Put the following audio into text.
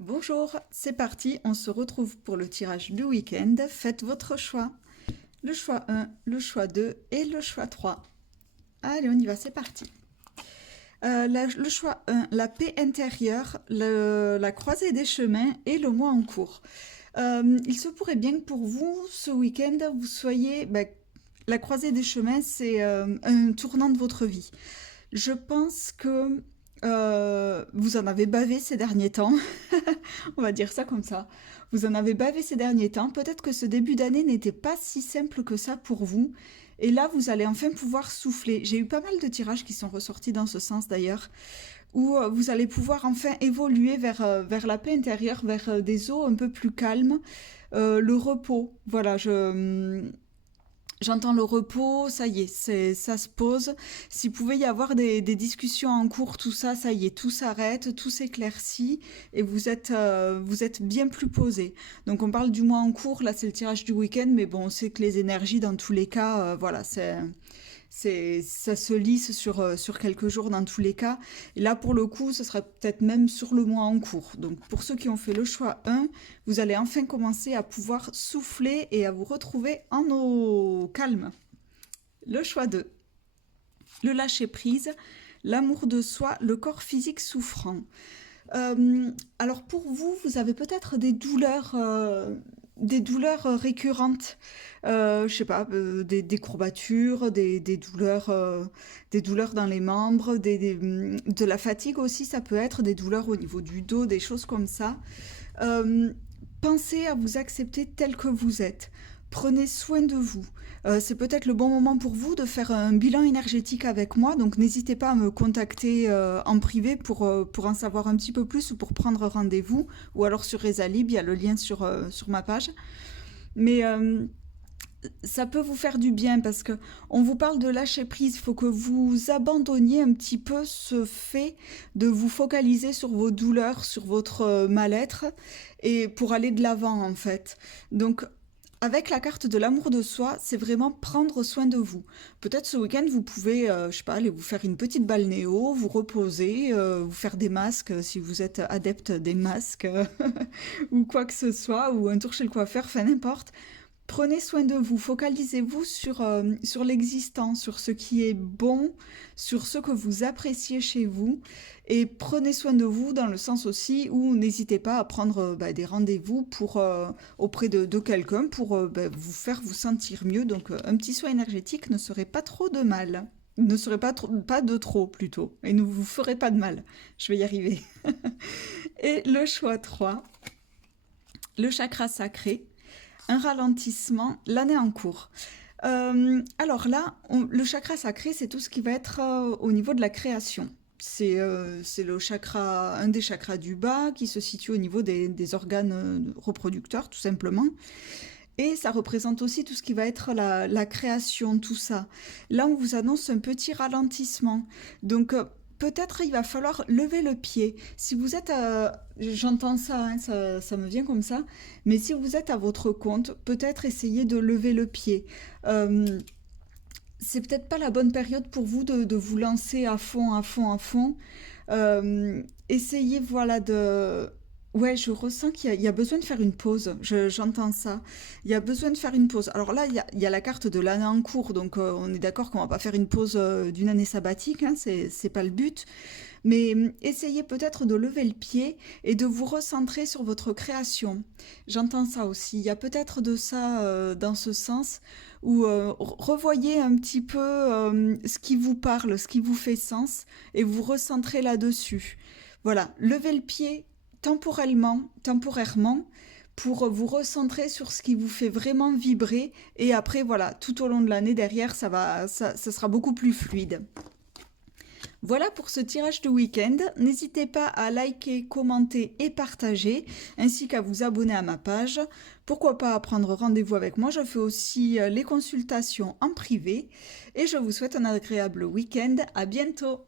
Bonjour, c'est parti, on se retrouve pour le tirage du week-end. Faites votre choix. Le choix 1, le choix 2 et le choix 3. Allez, on y va, c'est parti. Le choix 1, la paix intérieure, la croisée des chemins et le mois en cours. Il se pourrait bien que pour vous, ce week-end, vous soyez... la croisée des chemins, c'est un tournant de votre vie. Je pense que vous en avez bavé ces derniers temps. On va dire ça comme ça. Vous en avez bavé ces derniers temps. Peut-être que ce début d'année n'était pas si simple que ça pour vous. Et là, vous allez enfin pouvoir souffler. J'ai eu pas mal de tirages qui sont ressortis dans ce sens d'ailleurs, où vous allez pouvoir enfin évoluer vers la paix intérieure, vers des eaux un peu plus calmes, le repos. Voilà, j'entends le repos, ça y est, ça se pose. S'il pouvait y avoir des discussions en cours, tout ça, ça y est, tout s'arrête, tout s'éclaircit et vous êtes bien plus posé. Donc on parle du mois en cours, là c'est le tirage du week-end, mais bon, on sait que les énergies dans tous les cas, voilà, ça se lisse sur quelques jours dans tous les cas. Et là, pour le coup, ce sera peut-être même sur le mois en cours. Donc, pour ceux qui ont fait le choix 1, vous allez enfin commencer à pouvoir souffler et à vous retrouver en eau calme. Le choix 2, le lâcher-prise, l'amour de soi, le corps physique souffrant. Alors pour vous, vous avez peut-être des douleurs récurrentes, je sais pas, des courbatures, des douleurs dans les membres, de la fatigue aussi, ça peut être des douleurs au niveau du dos, des choses comme ça. Euh, Pensez à vous accepter tel que vous êtes. Prenez soin de vous. C'est peut-être le bon moment pour vous de faire un bilan énergétique avec moi, donc n'hésitez pas à me contacter en privé pour en savoir un petit peu plus ou pour prendre rendez-vous, ou alors sur Rezalib, il y a le lien sur ma page. Mais ça peut vous faire du bien parce que on vous parle de lâcher prise. Il faut que vous abandonniez un petit peu ce fait de vous focaliser sur vos douleurs, sur votre mal-être et pour aller de l'avant en fait. Donc avec la carte de l'amour de soi, c'est vraiment prendre soin de vous. Peut-être ce week-end, vous pouvez, je sais pas, aller vous faire une petite balnéo, vous reposer, vous faire des masques si vous êtes adepte des masques ou quoi que ce soit, ou un tour chez le coiffeur, enfin n'importe. Prenez soin de vous, focalisez-vous sur l'existant, sur ce qui est bon, sur ce que vous appréciez chez vous, et prenez soin de vous dans le sens aussi où n'hésitez pas à prendre des rendez-vous auprès de quelqu'un pour vous faire vous sentir mieux. Donc un petit soin énergétique ne serait pas trop de mal. Ne serait pas de trop plutôt, et ne vous ferait pas de mal. Je vais y arriver. Et le choix 3, le chakra sacré, un ralentissement, l'année en cours. Alors là, le chakra sacré, c'est tout ce qui va être au niveau de la création. C'est le chakra, un des chakras du bas qui se situe au niveau des organes reproducteurs, tout simplement. Et ça représente aussi tout ce qui va être la création, tout ça. Là, on vous annonce un petit ralentissement. Donc, peut-être il va falloir lever le pied. Si vous êtes, j'entends ça, hein, ça me vient comme ça, mais si vous êtes à votre compte, peut-être essayez de lever le pied. Euh, c'est peut-être pas la bonne période pour vous de vous lancer à fond, à fond, à fond. Essayez, voilà, de... Ouais, je ressens il y a besoin de faire une pause. J'entends ça. Il y a besoin de faire une pause. Alors là, il y a la carte de l'année en cours, donc on est d'accord qu'on va pas faire une pause d'une année sabbatique, hein, c'est pas le but. Mais essayez peut-être de lever le pied et de vous recentrer sur votre création. J'entends ça aussi. Il y a peut-être de ça dans ce sens où revoyez un petit peu ce qui vous parle, ce qui vous fait sens et vous recentrez là-dessus. Voilà, levez le pied temporairement pour vous recentrer sur ce qui vous fait vraiment vibrer et après voilà, tout au long de l'année derrière ça sera beaucoup plus fluide. Voilà pour ce tirage de week-end. N'hésitez pas à liker, commenter et partager, ainsi qu'à vous abonner à ma page. Pourquoi pas à prendre rendez-vous avec moi. Je fais aussi les consultations en privé. Et je vous souhaite un agréable week-end. À bientôt.